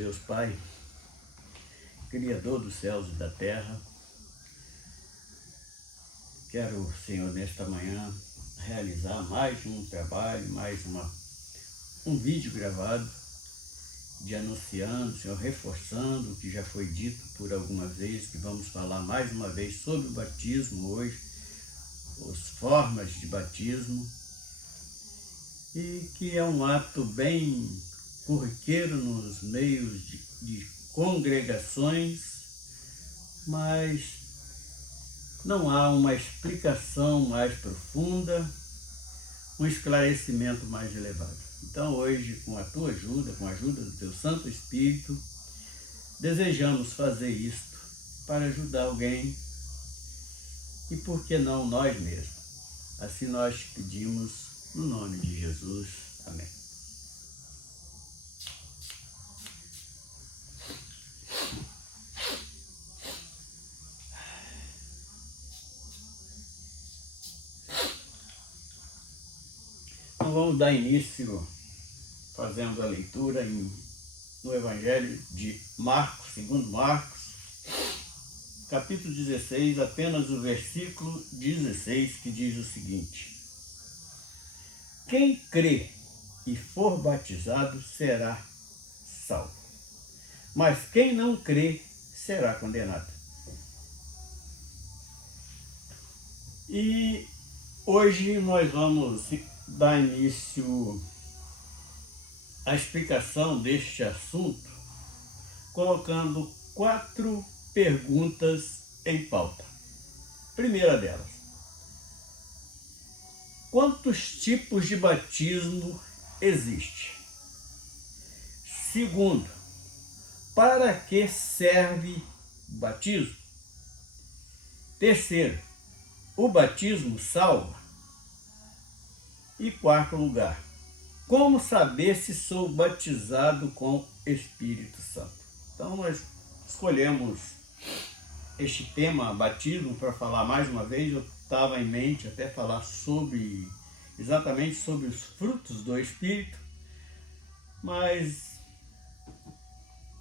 Deus Pai, Criador dos céus e da terra, quero, Senhor, nesta manhã, realizar mais um trabalho, um vídeo gravado, de anunciando, Senhor, reforçando o que já foi dito por algumas vezes, que vamos falar mais uma vez sobre o batismo hoje, as formas de batismo, e que é um ato bem corriqueiro nos meios de congregações, mas não há uma explicação mais profunda, um esclarecimento mais elevado. Então hoje, com a tua ajuda, com a ajuda do teu Santo Espírito, desejamos fazer isto para ajudar alguém e, por que não, nós mesmos. Assim nós pedimos no nome de Jesus. Amém. Então vamos dar início fazendo a leitura no Evangelho de Marcos, segundo Marcos, capítulo 16, apenas o versículo 16, que diz o seguinte: quem crê e for batizado será salvo, mas quem não crê será condenado. E hoje nós vamos dar início à explicação deste assunto, colocando 4 perguntas em pauta. Primeira delas: quantos tipos de batismo existe? Segundo, para que serve o batismo? Terceiro, o batismo salva? E quarto lugar, como saber se sou batizado com Espírito Santo? Então nós escolhemos este tema, batismo, para falar mais uma vez. Eu estava em mente até falar exatamente sobre os frutos do Espírito, mas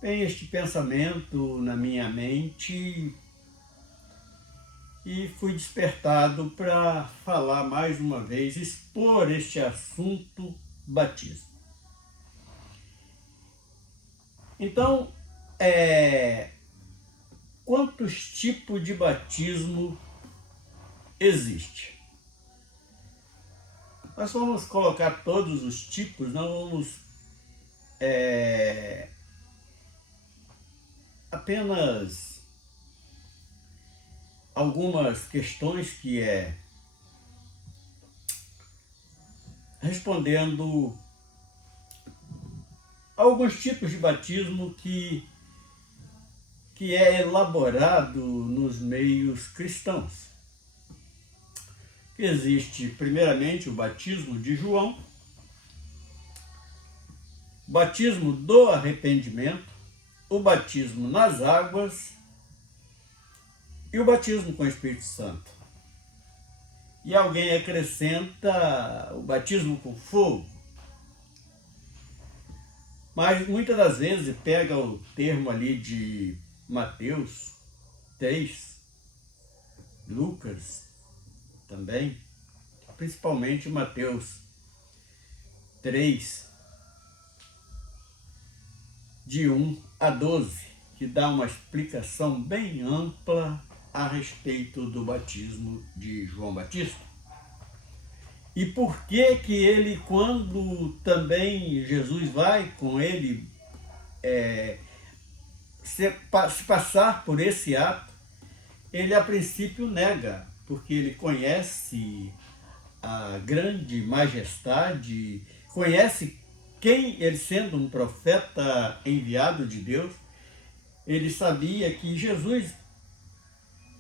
tem este pensamento na minha mente e fui despertado para falar mais uma vez, expor este assunto, batismo. Então, quantos tipos de batismo existe? Nós vamos colocar todos os tipos, não vamos apenas algumas questões que respondendo alguns tipos de batismo que é elaborado nos meios cristãos. Existe primeiramente o batismo de João, o batismo do arrependimento, o batismo nas águas e o batismo com o Espírito Santo. E alguém acrescenta o batismo com fogo. Mas muitas das vezes pega o termo ali de Mateus 3, Lucas também, principalmente Mateus 3, de 1 a 12, que dá uma explicação bem ampla a respeito do batismo de João Batista. E por que ele, quando também Jesus vai com ele se passar por esse ato, ele a princípio nega, porque ele conhece a grande majestade, conhece quem ele, sendo um profeta enviado de Deus, ele sabia que Jesus,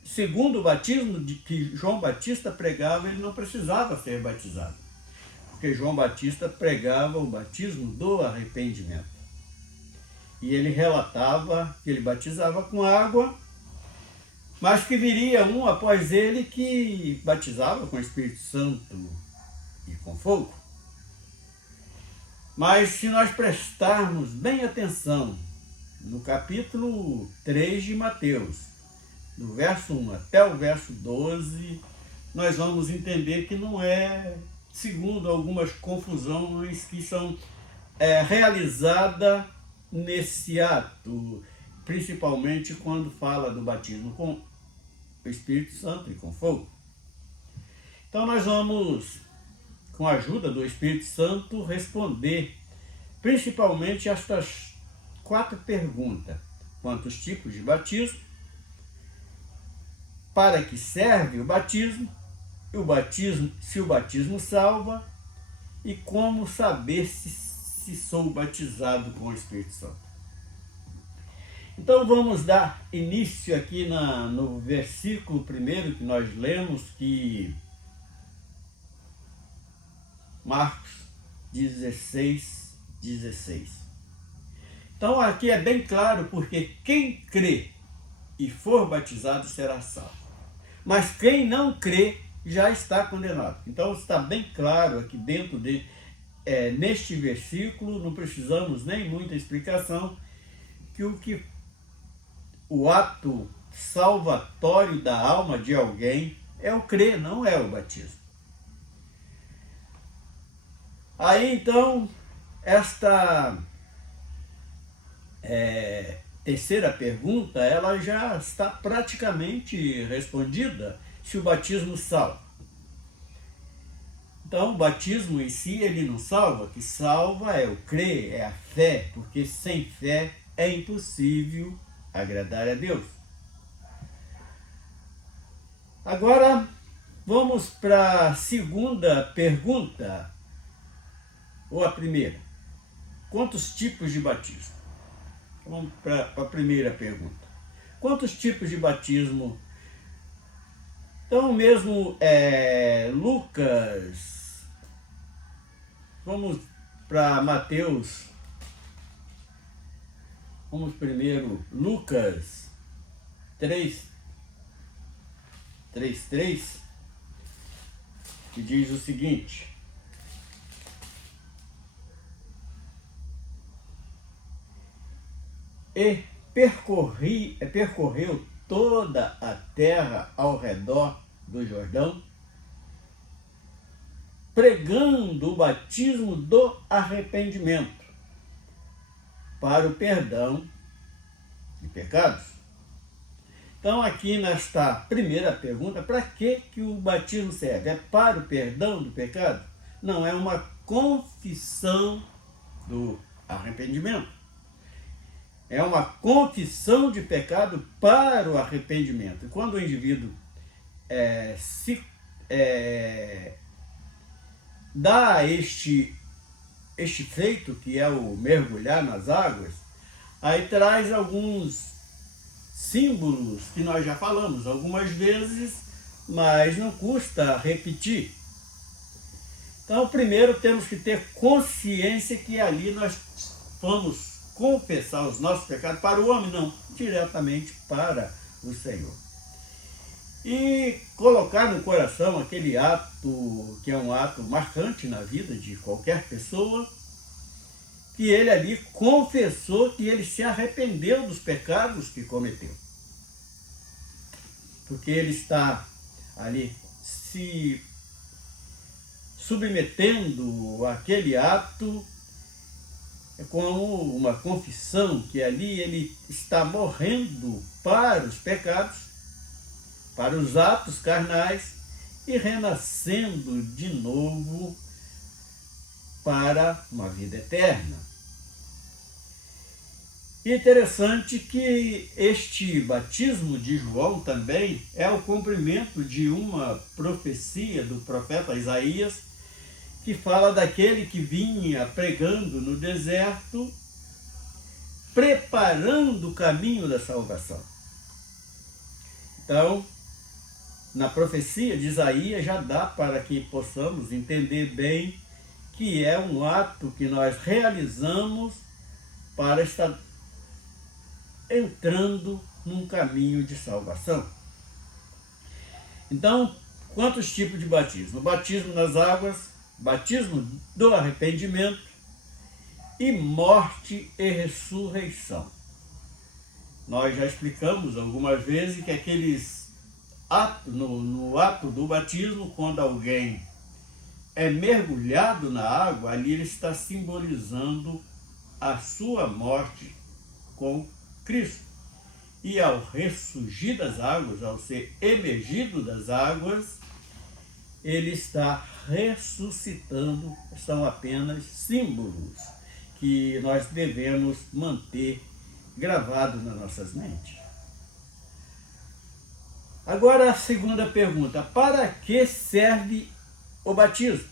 segundo o batismo que João Batista pregava, ele não precisava ser batizado, porque João Batista pregava o batismo do arrependimento. E ele relatava que ele batizava com água, mas que viria um após ele que batizava com o Espírito Santo e com fogo. Mas se nós prestarmos bem atenção no capítulo 3 de Mateus, do verso 1 até o verso 12, nós vamos entender que não é, segundo algumas confusões que são realizadas nesse ato, principalmente quando fala do batismo com o Espírito Santo e com fogo. Então nós vamos, com a ajuda do Espírito Santo, responder principalmente estas 4 perguntas. Quantos tipos de batismo? Para que serve o batismo? Se o batismo salva? E como saber se sou batizado com o Espírito Santo? Então vamos dar início aqui no versículo primeiro que nós lemos, que Marcos 16:16. Então aqui é bem claro, porque quem crê e for batizado será salvo. Mas quem não crê já está condenado. Então está bem claro aqui dentro neste versículo, não precisamos nem muita explicação, que o ato salvatório da alma de alguém é o crer, não é o batismo. Aí então, esta terceira pergunta, ela já está praticamente respondida, se o batismo salva. Então, o batismo em si, ele não salva, o que salva é o crer, é a fé, porque sem fé é impossível agradar a Deus. Agora, vamos para a segunda pergunta, ou a primeira. Quantos tipos de batismo? Vamos para a primeira pergunta. Quantos tipos de batismo? Então, mesmo Lucas, vamos para Mateus, vamos primeiro, Lucas 3:3, que diz o seguinte: e percorreu toda a terra ao redor do Jordão, pregando o batismo do arrependimento para o perdão de pecados. Então aqui nesta primeira pergunta, para que o batismo serve? É para o perdão do pecado? Não, é uma confissão do arrependimento. É uma confissão de pecado para o arrependimento. E quando o indivíduo dá este feito, que é o mergulhar nas águas, aí traz alguns símbolos que nós já falamos algumas vezes, mas não custa repetir. Então, primeiro temos que ter consciência que ali nós vamos confessar os nossos pecados para o homem, não, diretamente para o Senhor. E colocar no coração aquele ato, que é um ato marcante na vida de qualquer pessoa, que ele ali confessou que ele se arrependeu dos pecados que cometeu. Porque ele está ali se submetendo àquele ato como uma confissão, que ali ele está morrendo para os pecados, para os atos carnais, e renascendo de novo para uma vida eterna. E interessante que este batismo de João também é o cumprimento de uma profecia do profeta Isaías, que fala daquele que vinha pregando no deserto, preparando o caminho da salvação. Então, na profecia de Isaías já dá para que possamos entender bem que é um ato que nós realizamos para estar entrando num caminho de salvação. Então, quantos tipos de batismo? O batismo nas águas, batismo do arrependimento e morte e ressurreição. Nós já explicamos algumas vezes que no ato do batismo, quando alguém é mergulhado na água, ali ele está simbolizando a sua morte com Cristo. E ao ressurgir das águas, ao ser emergido das águas, ele está ressuscitando. São apenas símbolos que nós devemos manter gravados nas nossas mentes. Agora a segunda pergunta: para que serve o batismo?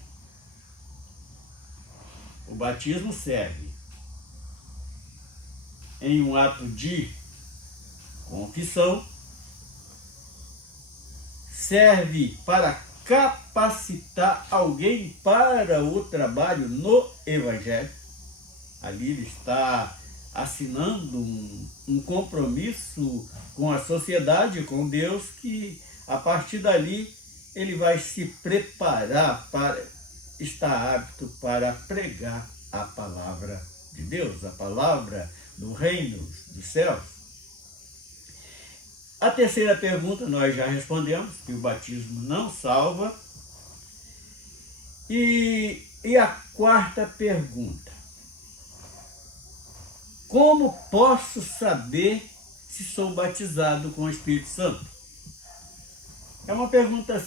O batismo serve em um ato de confissão, serve para capacitar alguém para o trabalho no Evangelho. Ali ele está assinando um compromisso com a sociedade, com Deus, que a partir dali ele vai se preparar para estar apto para pregar a palavra de Deus, a palavra do reino dos céus. A terceira pergunta nós já respondemos, que o batismo não salva. E a quarta pergunta: como posso saber se sou batizado com o Espírito Santo? É uma pergunta,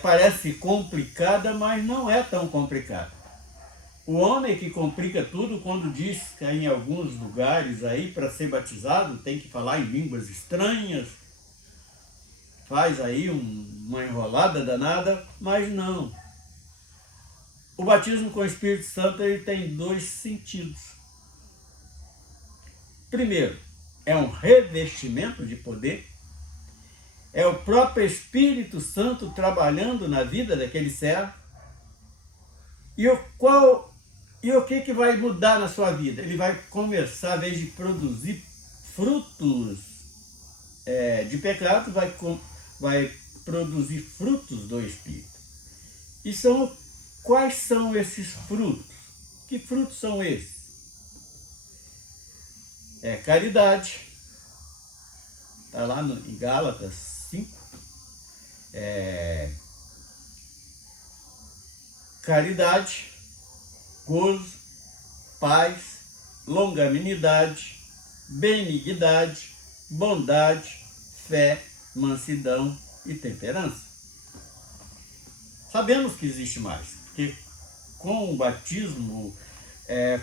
parece complicada, mas não é tão complicada. O homem que complica tudo quando diz que em alguns lugares aí, para ser batizado, tem que falar em línguas estranhas, faz aí uma enrolada danada, mas não. O batismo com o Espírito Santo ele tem dois sentidos. Primeiro, é um revestimento de poder, é o próprio Espírito Santo trabalhando na vida daquele servo. E o que vai mudar na sua vida? Ele vai começar, a vez de produzir frutos de pecado, vai produzir frutos do Espírito. E quais são esses frutos? Que frutos são esses? Caridade, está lá em Gálatas 5. Caridade, gozo, paz, longanimidade, benignidade, bondade, fé, mansidão e temperança. Sabemos que existe mais, porque com o batismo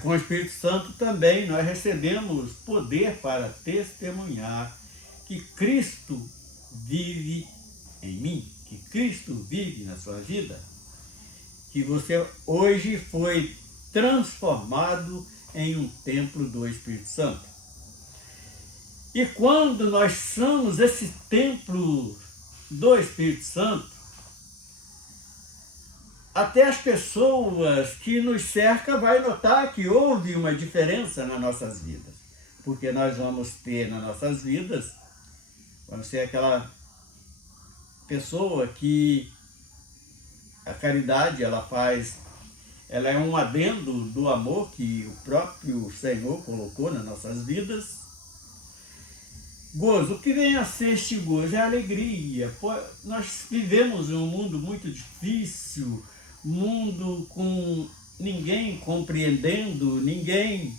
com o Espírito Santo também nós recebemos poder para testemunhar que Cristo vive em mim, que Cristo vive na sua vida, que você hoje foi transformado em um templo do Espírito Santo. E quando nós somos esse templo do Espírito Santo, até as pessoas que nos cercam vão notar que houve uma diferença nas nossas vidas. Porque nós vamos ter nas nossas vidas, vamos ser aquela pessoa que a caridade ela é um adendo do amor que o próprio Senhor colocou nas nossas vidas. Gozo, o que vem a ser este gozo? É alegria. Nós vivemos em um mundo muito difícil, mundo com ninguém compreendendo, ninguém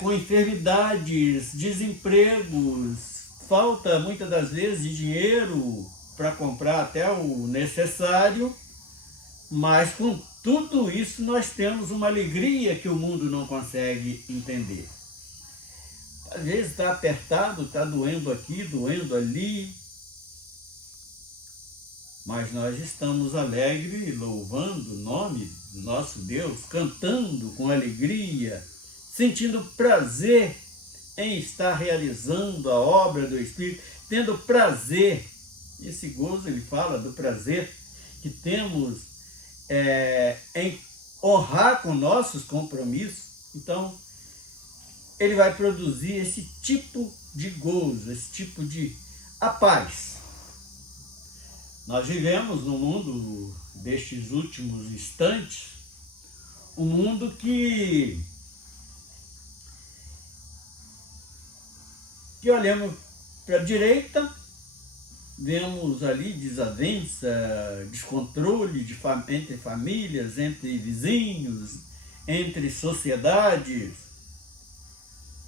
com enfermidades, desempregos, falta muitas das vezes de dinheiro para comprar até o necessário, mas com tudo isso nós temos uma alegria que o mundo não consegue entender. Às vezes está apertado, está doendo aqui, doendo ali, mas nós estamos alegres, louvando o nome do nosso Deus, cantando com alegria, sentindo prazer em estar realizando a obra do Espírito, tendo prazer. Esse gozo, ele fala do prazer que temos em honrar com nossos compromissos. Então, ele vai produzir esse tipo de gozo, esse tipo de a paz. Nós vivemos no mundo destes últimos instantes, um mundo que que olhamos para a direita, vemos ali desavença, descontrole entre famílias, entre vizinhos, entre sociedades,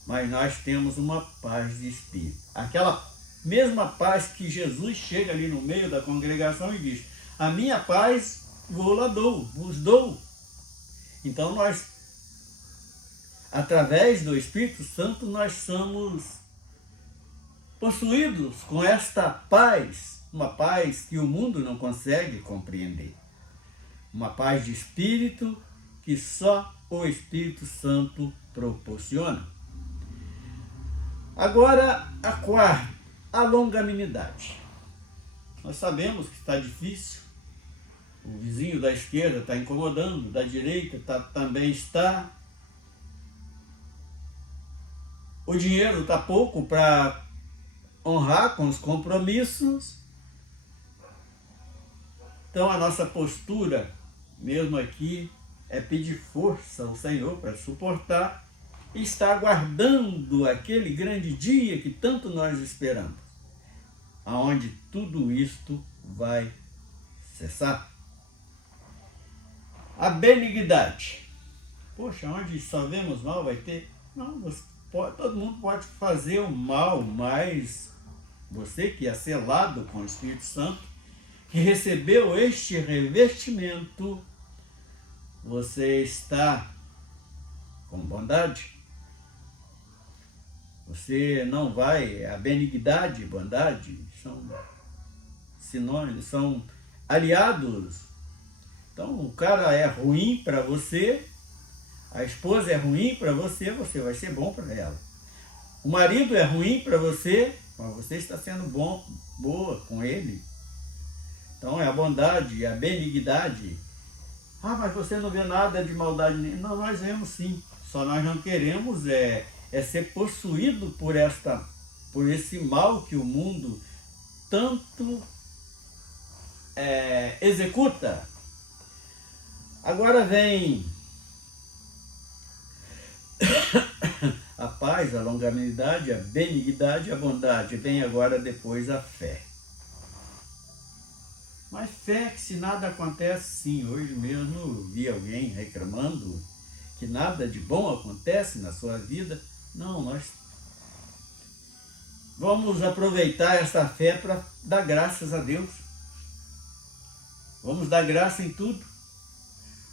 mas nós temos uma paz de espírito. Aquela mesma paz que Jesus chega ali no meio da congregação e diz: a minha paz vos dou. Então nós, através do Espírito Santo, nós somos possuídos com esta paz, uma paz que o mundo não consegue compreender. Uma paz de espírito que só o Espírito Santo proporciona. Agora, a quarta, a longanimidade. Nós sabemos que está difícil, o vizinho da esquerda está incomodando, da direita também está. O dinheiro está pouco para honrar com os compromissos. Então a nossa postura, mesmo aqui, é pedir força ao Senhor para suportar e estar aguardando aquele grande dia que tanto nós esperamos, aonde tudo isto vai cessar. A benignidade. Poxa, onde só vemos mal vai ter? Não, todo mundo pode fazer o mal, mas você que é selado com o Espírito Santo, que recebeu este revestimento, você está com bondade. Você não vai, a benignidade e bondade são sinônimos, são aliados. Então o cara é ruim para você, a esposa é ruim para você, você vai ser bom para ela. O marido é ruim para você, mas você está sendo boa com ele. Então é a bondade, a benignidade. Ah, mas você não vê nada de maldade nele. Não, nós vemos sim. Só nós não queremos ser possuído por esse mal que o mundo tanto executa. Agora vem a paz, a longanimidade, a benignidade, a bondade. Vem agora depois a fé. Mas fé que se nada acontece, sim. Hoje mesmo vi alguém reclamando que nada de bom acontece na sua vida. Não, nós vamos aproveitar essa fé para dar graças a Deus. Vamos dar graça em tudo.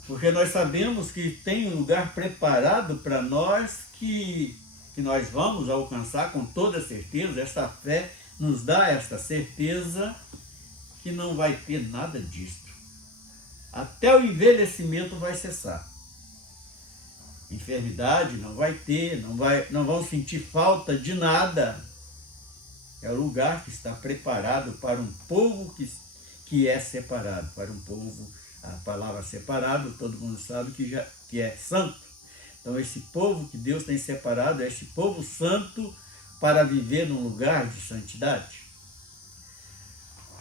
Porque nós sabemos que tem um lugar preparado para nós que nós vamos alcançar com toda certeza. Essa fé nos dá essa certeza que não vai ter nada disso. Até o envelhecimento vai cessar. Enfermidade não vai ter, não vão sentir falta de nada. É o lugar que está preparado para um povo que é separado, para um povo. A palavra separado, todo mundo sabe que é santo. Então esse povo que Deus tem separado é esse povo santo para viver num lugar de santidade.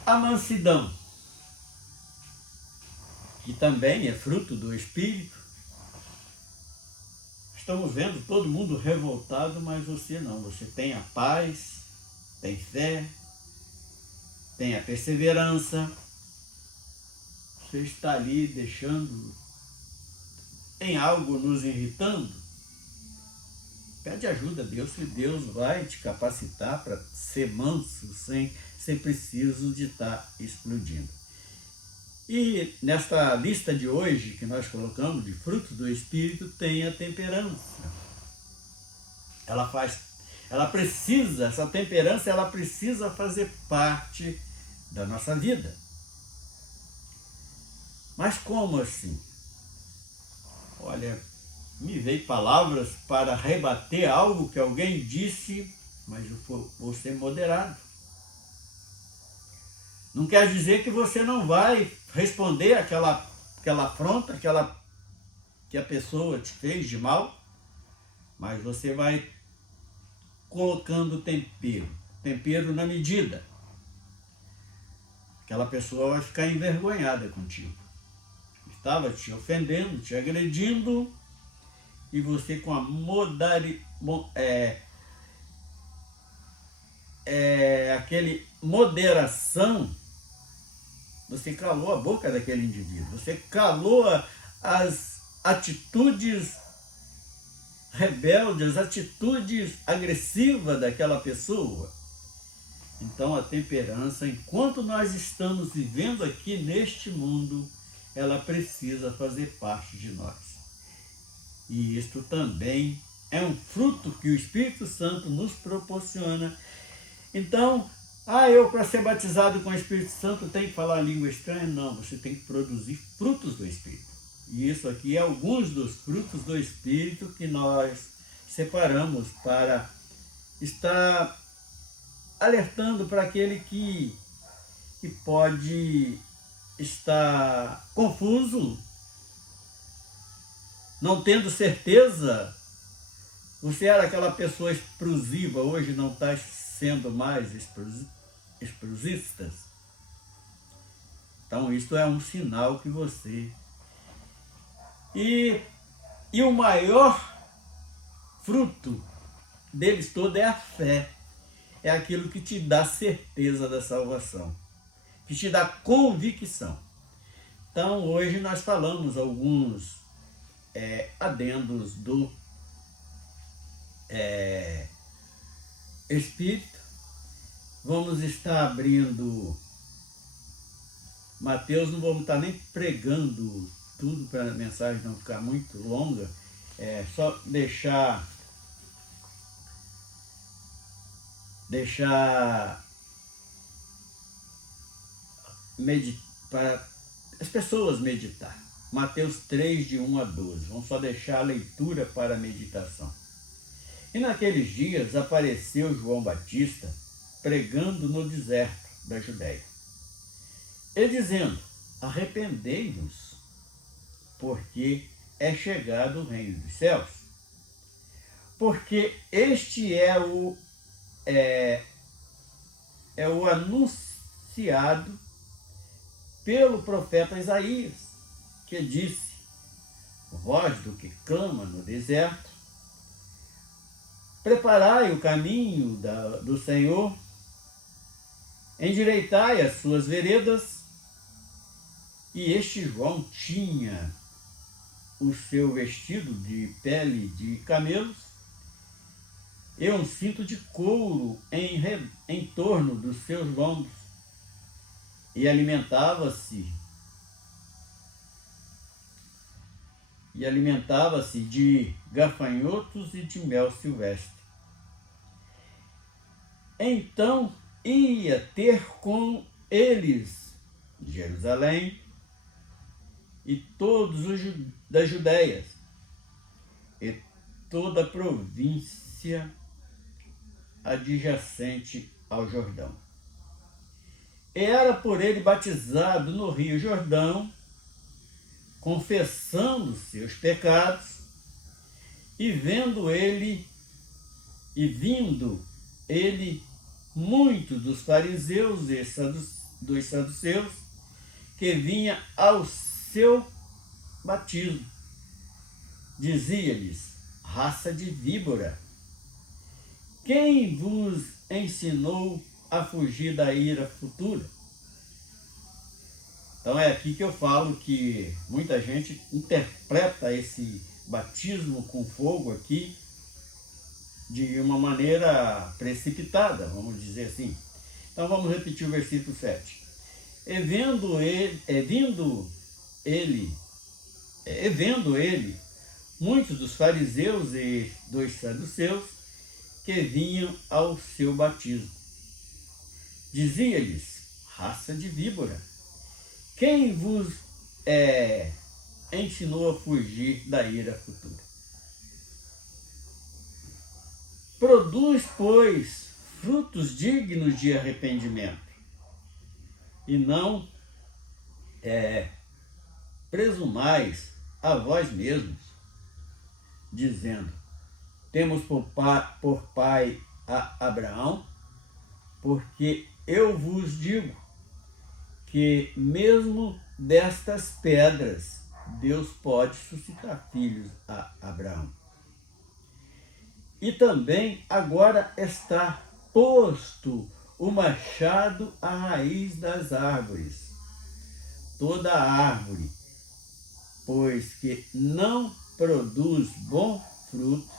A mansidão, que também é fruto do Espírito. Estamos vendo todo mundo revoltado, mas você não. Você tem a paz, tem fé, tem a perseverança. Você está ali deixando em algo nos irritando. Pede ajuda a Deus, que Deus vai te capacitar para ser manso, sem ser preciso de estar explodindo. E nesta lista de hoje, que nós colocamos de frutos do Espírito, tem a temperança. Essa temperança, ela precisa fazer parte da nossa vida. Mas como assim? Olha, me veio palavras para rebater algo que alguém disse, mas eu vou ser moderado. Não quer dizer que você não vai responder aquela afronta, que a pessoa te fez de mal, mas você vai colocando tempero na medida. Aquela pessoa vai ficar envergonhada contigo. Estava te ofendendo, te agredindo, e você com a aquele moderação, você calou a boca daquele indivíduo, você calou as atitudes rebeldes, as atitudes agressivas daquela pessoa. Então a temperança, enquanto nós estamos vivendo aqui neste mundo, ela precisa fazer parte de nós. E isto também é um fruto que o Espírito Santo nos proporciona. Então, eu para ser batizado com o Espírito Santo tenho que falar língua estranha? Não, você tem que produzir frutos do Espírito. E isso aqui é alguns dos frutos do Espírito que nós separamos para estar alertando para aquele que pode estar confuso, não tendo certeza. Você era aquela pessoa explosiva, hoje não está sendo mais explosista. Então isso é um sinal que você... E o maior fruto deles todo é a fé. É aquilo que te dá certeza da salvação, que te dá convicção. Então hoje nós falamos alguns adendos do Espírito. Vamos estar abrindo Mateus, não vamos estar nem pregando tudo para a mensagem não ficar muito longa, só deixar para as pessoas meditar. Mateus 3, de 1 a 12. Vamos só deixar a leitura para a meditação. E naqueles dias apareceu João Batista pregando no deserto da Judéia, e dizendo: arrependei-vos, porque é chegado o reino dos céus. Porque este é o anunciado pelo profeta Isaías, que disse: voz do que clama no deserto, preparai o caminho do Senhor, endireitai as suas veredas. E este João tinha o seu vestido de pele de camelos e um cinto de couro em torno dos seus lombos, e alimentava-se de gafanhotos e de mel silvestre. Então ia ter com eles Jerusalém e todos os da Judéia e toda a província adjacente ao Jordão. Era por ele batizado no Rio Jordão, confessando seus pecados, e vindo ele muitos dos fariseus e dos saduceus, que vinha ao seu batismo. Dizia-lhes: raça de víbora, quem vos ensinou a fugir da ira futura? Então é aqui que eu falo que muita gente interpreta esse batismo com fogo aqui de uma maneira precipitada, vamos dizer assim. Então vamos repetir o versículo 7. E vendo ele muitos dos fariseus e dos saduceus que vinham ao seu batismo, dizia-lhes: raça de víbora, quem vos ensinou a fugir da ira futura? Produz, pois, frutos dignos de arrependimento, e não presumais a vós mesmos, dizendo: temos por pai a Abraão, porque eu vos digo que mesmo destas pedras Deus pode suscitar filhos a Abraão. E também agora está posto o machado à raiz das árvores. Toda árvore, pois que não produz bom fruto,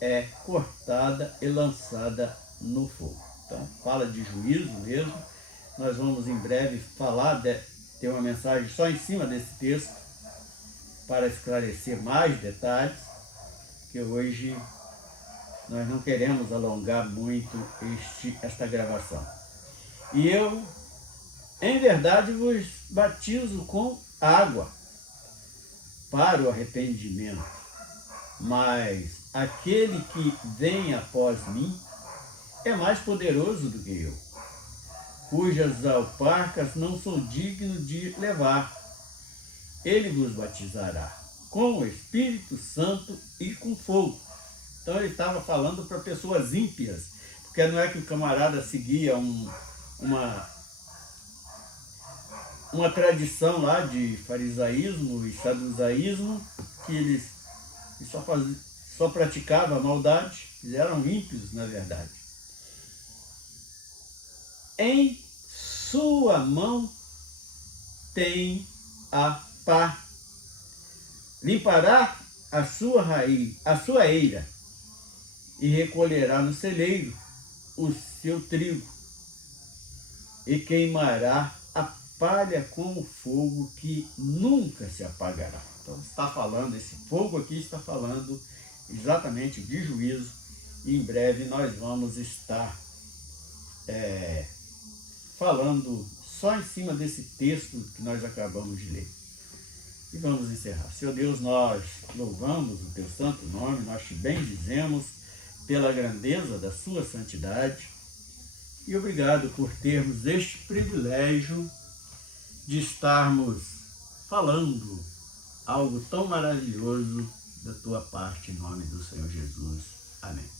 é cortada e lançada no fogo. Então, fala de juízo mesmo. Nós vamos em breve falar, ter uma mensagem só em cima desse texto, para esclarecer mais detalhes, que hoje nós não queremos alongar muito esta gravação. E eu, em verdade, vos batizo com água para o arrependimento, mas aquele que vem após mim é mais poderoso do que eu, cujas alparcas não sou digno de levar. Ele vos batizará com o Espírito Santo e com fogo. Então ele estava falando para pessoas ímpias, porque não é que o camarada seguia uma tradição lá de farisaísmo e saducaísmo, que eles só praticavam a maldade, eles eram ímpios na verdade. Em sua mão tem a pá, limpará a sua raiz, a sua eira, e recolherá no celeiro o seu trigo, e queimará a palha com o fogo que nunca se apagará. Então está falando, esse fogo aqui está falando exatamente de juízo, e em breve nós vamos estar falando só em cima desse texto que nós acabamos de ler. E vamos encerrar. Senhor Deus, nós louvamos o teu santo nome, nós te bendizemos pela grandeza da sua santidade e obrigado por termos este privilégio de estarmos falando algo tão maravilhoso da tua parte, em nome do Senhor Jesus. Amém.